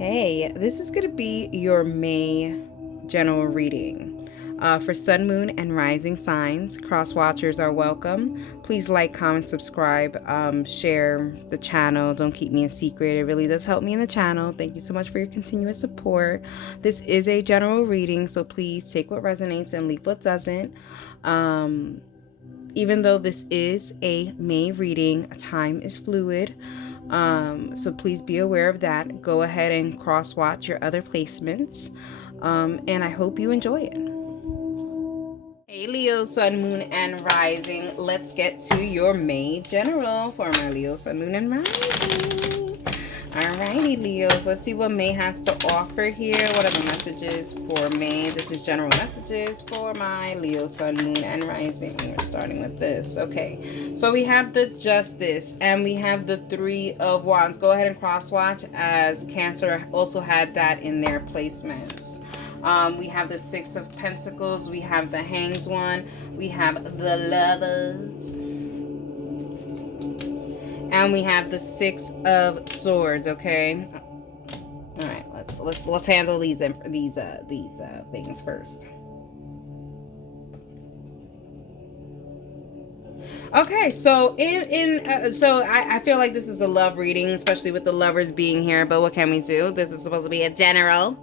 Hey, this is going to be your May general reading. For sun, moon, and rising signs, cross watchers are welcome. Please like, comment, subscribe, share the channel. Don't keep me a secret. It really does help me in the channel. Thank you so much for your continuous support. This is a general reading, so please take what resonates and leave what doesn't. Even though this is a May reading, time is fluid. So please be aware of that. Go ahead and cross watch your other placements. And I hope you enjoy it. Hey Leo, Sun, Moon, and Rising. Let's get to your May general for my Leo, Sun, Moon, and Rising. Alrighty, Leos. Let's see what May has to offer here. What are the messages for May? This is general messages for my Leo, Sun, Moon, and Rising. We're starting with this. Okay. So we have the Justice and we have the Three of Wands. Go ahead and cross watch as Cancer also had that in their placements. We have the Six of Pentacles. We have the Hanged One. We have the Lovers. And we have the Six of Swords, okay? All right, let's handle these things first. Okay, so I feel like this is a love reading, especially with the Lovers being here, but what can we do? This is supposed to be a general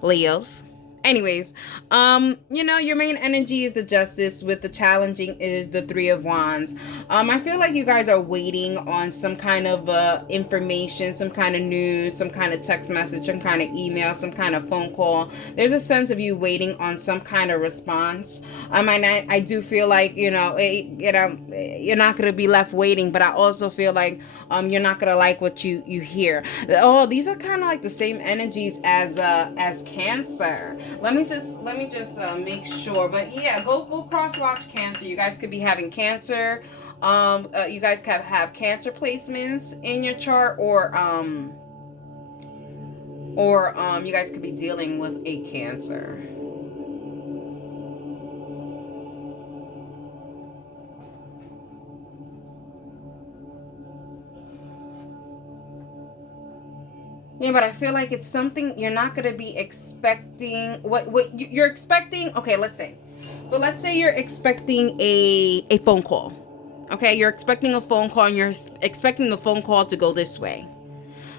Leos. Anyways, your main energy is the Justice, with the challenging is the Three of Wands. I feel like you guys are waiting on some kind of information, some kind of news, some kind of text message, some kind of email, some kind of phone call. There's a sense of you waiting on some kind of response. I do feel like, you're not going to be left waiting, but I also feel like you're not going to like what you hear. Oh, these are kind of like the same energies as Cancer. Let me just make sure. But yeah, go cross watch Cancer. You guys could be having Cancer. You guys can have Cancer placements in your chart, or you guys could be dealing with a Cancer. Yeah, but I feel like it's something you're not going to be expecting. What you're expecting? Okay, let's say. So let's say you're expecting a phone call. Okay, you're expecting a phone call and you're expecting the phone call to go this way.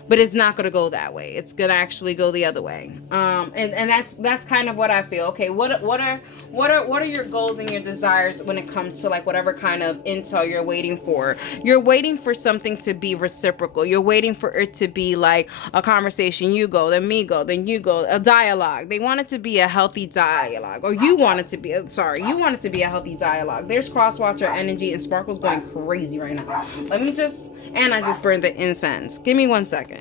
But it's not going to go that way. It's going to actually go the other way. And that's kind of what I feel. Okay, what are your goals and your desires when it comes to like whatever kind of intel you're waiting for? You're waiting for something to be reciprocal. You're waiting for it to be like a conversation. You go, then me go, then you go. A dialogue. They want it to be a healthy dialogue, or you want it to be. You want it to be a healthy dialogue. There's crosswatcher energy and Sparkle's going crazy right now. I just burned the incense. Give me 1 second.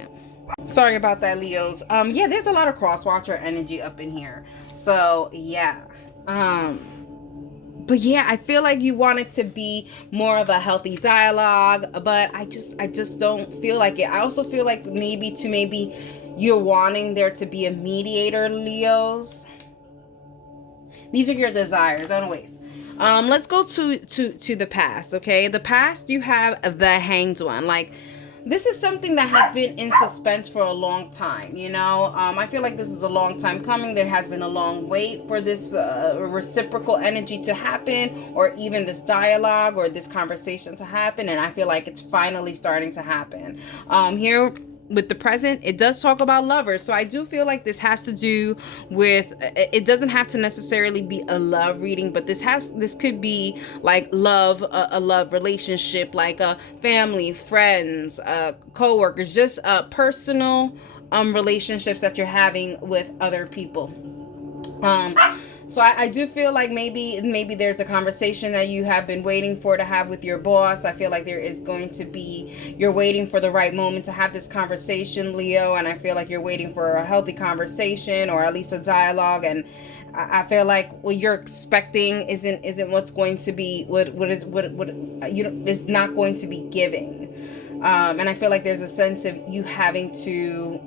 Sorry about that, Leos. Yeah, there's a lot of crosswatcher energy up in here. So yeah. But yeah, I feel like you want it to be more of a healthy dialogue, but I just don't feel like it. I also feel like maybe you're wanting there to be a mediator, Leos. These are your desires. Anyways, let's go to the past. Okay, the past, you have the Hanged One. Like, this is something that has been in suspense for a long time. I feel like this is a long time coming. There has been a long wait for this reciprocal energy to happen, or even this dialogue or this conversation to happen, and I feel like it's finally starting to happen. Here with the present, it does talk about lovers, so I do feel like this has to do with, it doesn't have to necessarily be a love reading, but this could be like love, a love relationship, like a family, friends, co-workers, just personal relationships that you're having with other people. So I do feel like maybe there's a conversation that you have been waiting for to have with your boss. I feel like there is going to be, you're waiting for the right moment to have this conversation, Leo, and I feel like you're waiting for a healthy conversation, or at least a dialogue, and I feel like what you're expecting isn't what's going to be it's not going to be giving. And I feel like there's a sense of you having to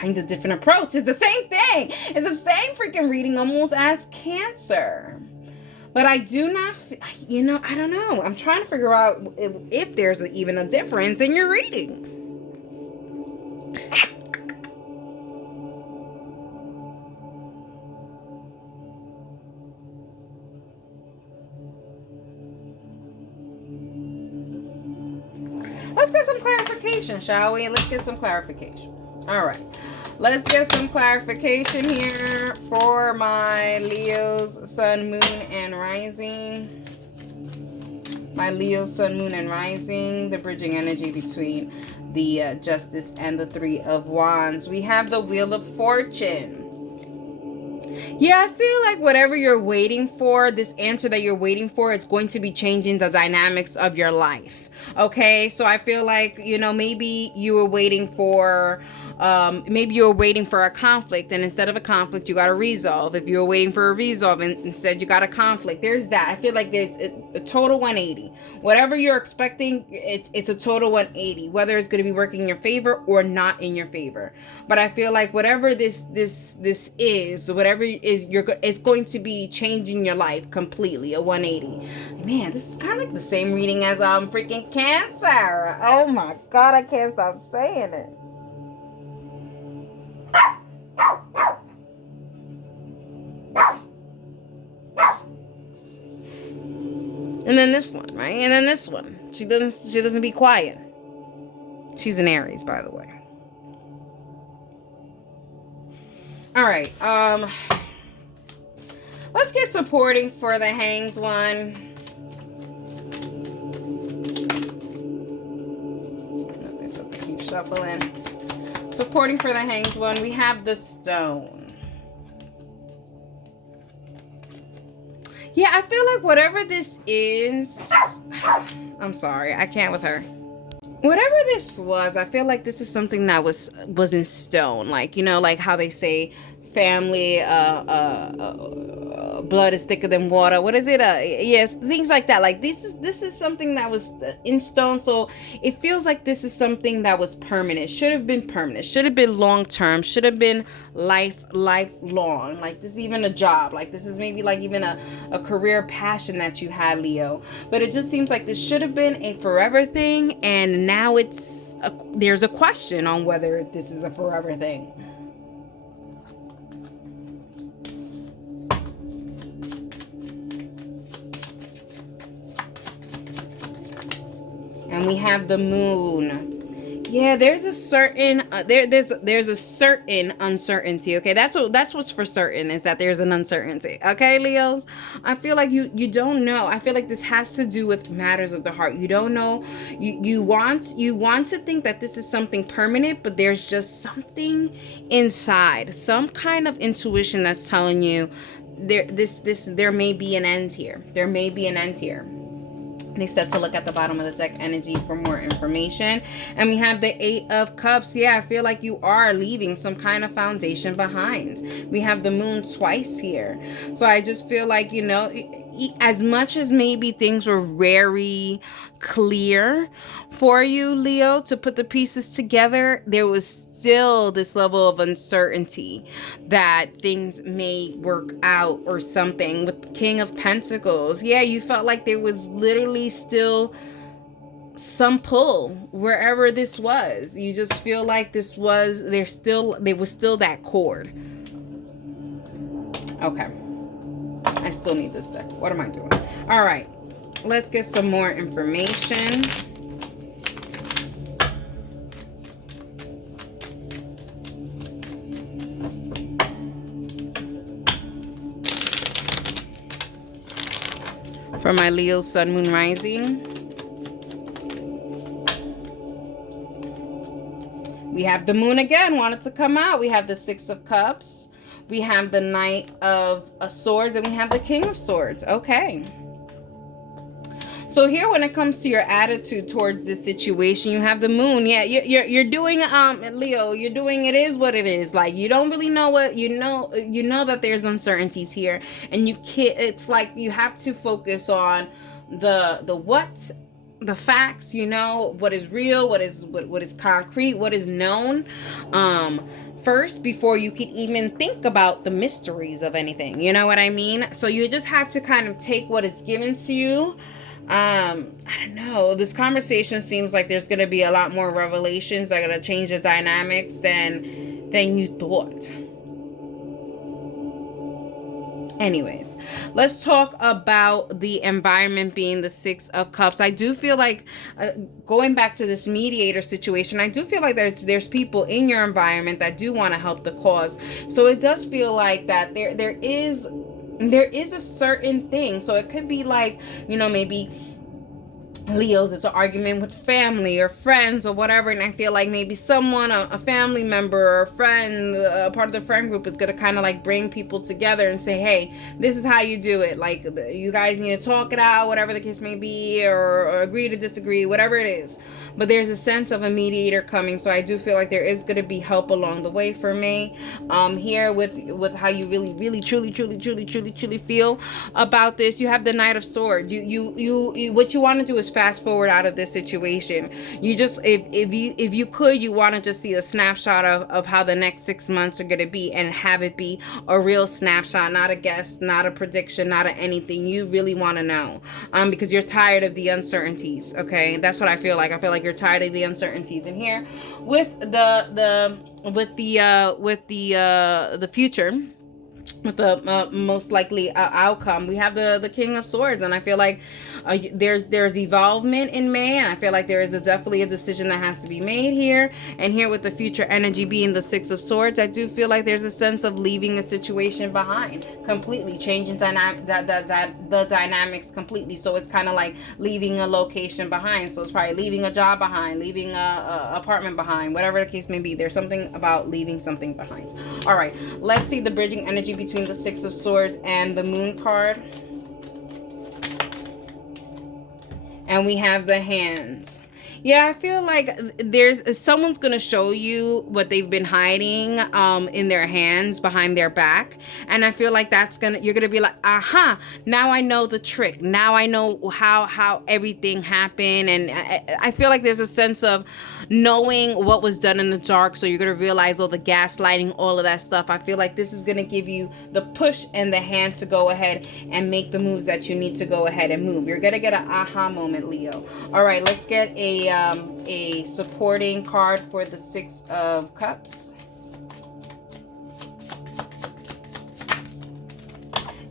find a different approach. It's the same thing. It's the same freaking reading almost as Cancer. But I do not, I don't know. I'm trying to figure out if there's even a difference in your reading. Let's get some clarification, shall we? Let's get some clarification. All right. Let's get some clarification here for my Leo's Sun, Moon, and Rising. My Leo, Sun, Moon, and Rising. The bridging energy between the Justice and the Three of Wands. We have the Wheel of Fortune. Yeah, I feel like whatever you're waiting for, this answer that you're waiting for, is going to be changing the dynamics of your life. Okay, so I feel like, you know, maybe you were waiting for a conflict, and instead of a conflict you got a resolve. If you were waiting for a resolve and instead you got a conflict, there's that. I feel like there's a total 180. Whatever you're expecting, it's a total 180, whether it's going to be working in your favor or not in your favor. But I feel like whatever this is, whatever is, it's going to be changing your life completely, a 180. Man, this is kind of like the same reading as freaking Cancer. Oh my god, I can't stop saying it. And then this one, right? And then this one. She doesn't be quiet. She's an Aries, by the way. All right. Let's get supporting for the Hanged one. Keep shuffling. Supporting for the Hanged one, we have the Stone. Yeah, I feel like whatever this is, I'm sorry, I can't with her. Whatever this was, I feel like this is something that was in stone. Like, you know, like how they say family, blood is thicker than water. What is it? Yes, things like that. Like this is something that was in stone. So it feels like this is something that was permanent. Should have been permanent. Should have been long term. Should have been lifelong. Like this is even a job. Like this is maybe like even a career passion that you had, Leo. But it just seems like this should have been a forever thing, and now there's a question on whether this is a forever thing. And we have the Moon. Yeah, there's a certain there's a certain uncertainty. Okay, that's what's for certain, is that there's an uncertainty. Okay, Leos, I feel like you don't know. I feel like this has to do with matters of the heart. You don't know. You want to think that this is something permanent, but there's just something inside, some kind of intuition that's telling you there may be an end here. There may be an end here. They said to look at the bottom of the deck energy for more information. And we have the 8 of Cups. Yeah, I feel like you are leaving some kind of foundation behind. We have the Moon twice here. So I just feel like, you know, as much as maybe things were very clear for you, Leo, to put the pieces together, there was still this level of uncertainty that things may work out or something. With King of Pentacles, yeah, you felt like there was literally still some pull wherever this was. You just feel like there was still that cord. Okay, I still need this deck. What am I doing? All right, let's get some more information. For my Leo, Sun, Moon, Rising. We have the Moon again, wanted to come out. We have the 6 of Cups. We have the Knight of Swords, and we have the King of Swords. Okay. So here, when it comes to your attitude towards this situation, you have the Moon. Yeah, you're doing Leo, you're doing, it is what it is. Like, you don't really know what you know that there's uncertainties here, and you can't, it's like you have to focus on the facts, you know, what is real, what is concrete, what is known first, before you can even think about the mysteries of anything. You know what I mean? So you just have to kind of take what is given to you I don't know. This conversation seems like there's gonna be a lot more revelations that are gonna change the dynamics than you thought. Anyways, let's talk about the environment being the Six of Cups. I do feel like going back to this mediator situation, I do feel like there's people in your environment that do want to help the cause. So it does feel like that there is a certain thing. So it could be like, maybe Leos, it's an argument with family or friends or whatever, and I feel like maybe someone, a family member or a friend, a part of the friend group is gonna kind of like bring people together and say, hey, this is how you do it. Like, you guys need to talk it out, whatever the case may be, or agree to disagree, whatever it is. But there's a sense of a mediator coming, so I do feel like there is gonna be help along the way for me. Here with how you really truly feel about this, you have the Knight of Swords. You what you want to do is fast forward out of this situation. You just, if you could, you want to just see a snapshot of how the next 6 months are going to be, and have it be a real snapshot, not a guess, not a prediction, not a anything. You really want to know, because you're tired of the uncertainties. Okay, that's what I feel like. I feel like you're tired of the uncertainties. And here with the future, with the most likely outcome, we have the King of Swords, and I feel like there's evolvement in May, and I feel like there is definitely a decision that has to be made here. And here with the future energy being the Six of Swords, I do feel like there's a sense of leaving a situation behind completely, changing the dynamics completely. So it's kind of like leaving a location behind. So it's probably leaving a job behind, leaving a apartment behind, whatever the case may be. There's something about leaving something behind. All right, let's see the bridging energy between the Six of Swords and the Moon card. And we have the Hands. Yeah, I feel like someone's gonna show you what they've been hiding in their hands behind their back, and I feel like you're gonna be like, aha, now I know the trick. Now I know how everything happened, and I feel like there's a sense of knowing what was done in the dark. So you're gonna realize all the gaslighting, all of that stuff. I feel like this is gonna give you the push and the hand to go ahead and make the moves that you need to go ahead and move. You're gonna get an aha moment, Leo. All right, let's get a supporting card for the Six of Cups.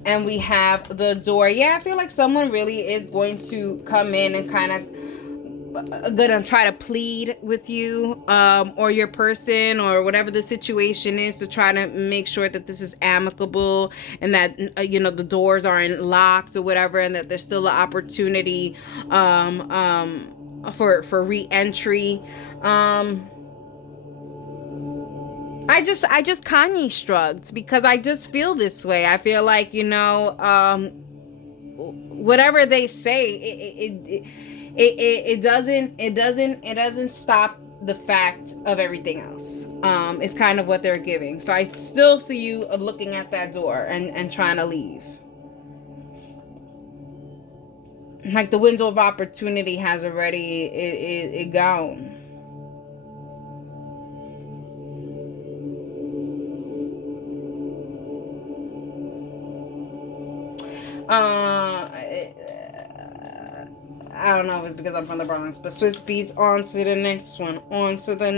And we have the Door. Yeah, I feel like someone really is going to come in and kind of gonna try to plead with you, or your person, or whatever the situation is, to try to make sure that this is amicable, and that the doors aren't locked or whatever, and that there's still an opportunity for re-entry. I just Kanye shrugged, because I just feel this way. I feel like, whatever they say, it doesn't stop the fact of everything else. It's kind of what they're giving. So I still see you looking at that door and trying to leave. Like the window of opportunity has already it gone. I don't know if it's because I'm from the Bronx, but Swiss Beats, on to the next one. On to the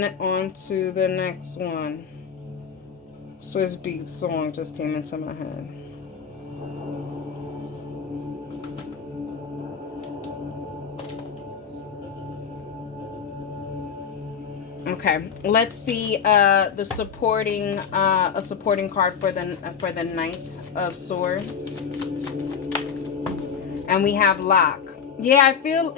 next one. Swiss Beats song just came into my head. Okay, let's see the supporting a supporting card for the Knight of Swords. And we have Lock. Yeah, I feel,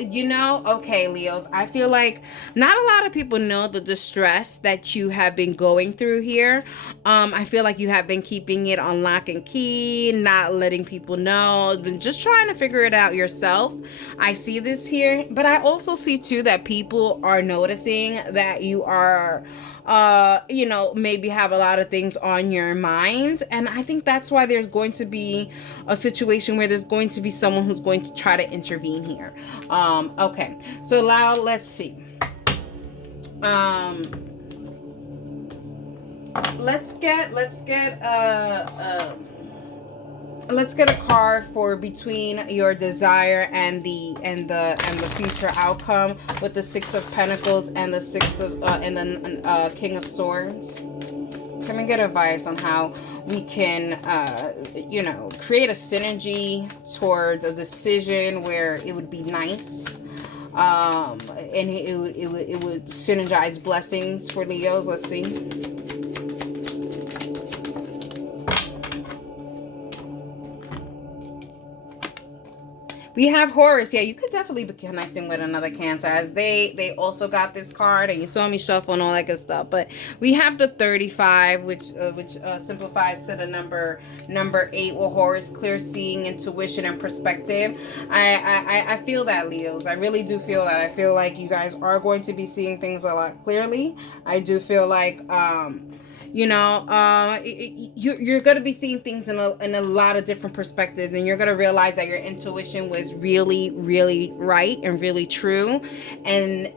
okay, Leos, I feel like not a lot of people know the distress that you have been going through here. I feel like you have been keeping it on lock and key, not letting people know, been just trying to figure it out yourself. I see this here, but I also see too that people are noticing that you are maybe have a lot of things on your mind. And I think that's why there's going to be a situation where there's going to be someone who's going to try to intervene here. Okay, so now let's see. Let's get let's get a card for between your desire and the future outcome with the Six of Pentacles and the Six of and the King of Swords. Can we get advice on how we can, create a synergy towards a decision where it would be nice, and it would synergize blessings for Leos? Let's see. We have Horus. Yeah, you could definitely be connecting with another Cancer, as they also got this card, and you saw me shuffle and all that good stuff. But we have the 35, which simplifies to the number 8 with Horus, clear seeing, intuition, and perspective. I feel that, Leos. I really do feel that. I feel like you guys are going to be seeing things a lot clearly. I do feel like you're going to be seeing things in a lot of different perspectives, and you're going to realize that your intuition was really, really right and really true. And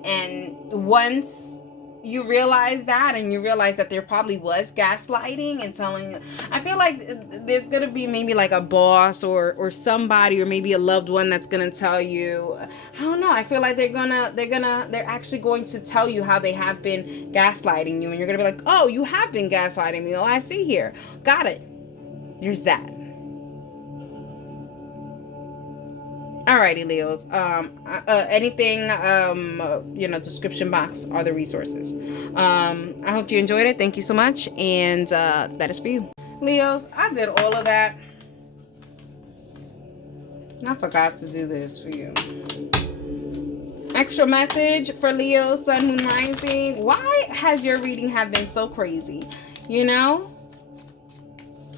once you realize that, and you realize that there probably was gaslighting and telling, I feel like there's gonna be maybe like a boss or somebody, or maybe a loved one that's gonna tell you, I don't know, I feel like they're actually going to tell you how they have been gaslighting you, and you're gonna be like, oh, you have been gaslighting me, oh, I see here, got it. There's that. Alrighty, Leos. Anything, description box are the resources. I hope you enjoyed it. Thank you so much. And that is for you. Leos, I did all of that. I forgot to do this for you. Extra message for Leo, Sun, Moon, Rising. Why has your reading have been so crazy? You know?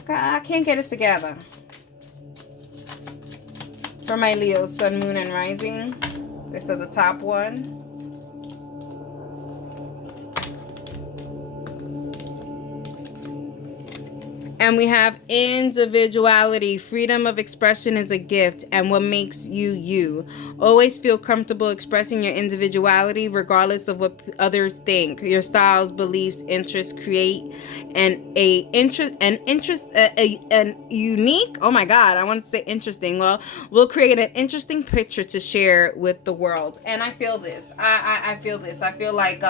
I can't get it together. For my Leo, Sun, Moon, and Rising. This is the top one. And we have individuality. Freedom of expression is a gift, and what makes you you. Always feel comfortable expressing your individuality regardless of what others think. Your styles, beliefs, interests create an unique, oh my god, I want to say interesting. Well, we'll create an interesting picture to share with the world. And I feel this. I feel this. I feel like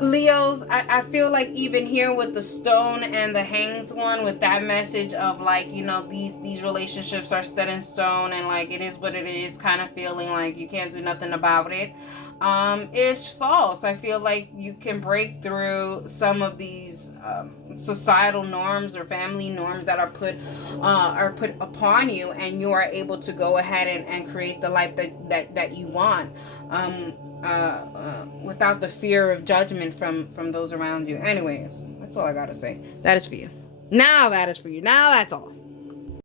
Leos, I feel like even here with the stone and the hanged one, with that message of like, these relationships are set in stone, and like it is what it is, kind of feeling like you can't do nothing about it, is false. I feel like you can break through some of these societal norms or family norms that are put upon you, and you are able to go ahead and create the life that you want. Without the fear of judgment from those around you. Anyways, that's all I gotta say. That is for you. Now that is for you. Now that's all.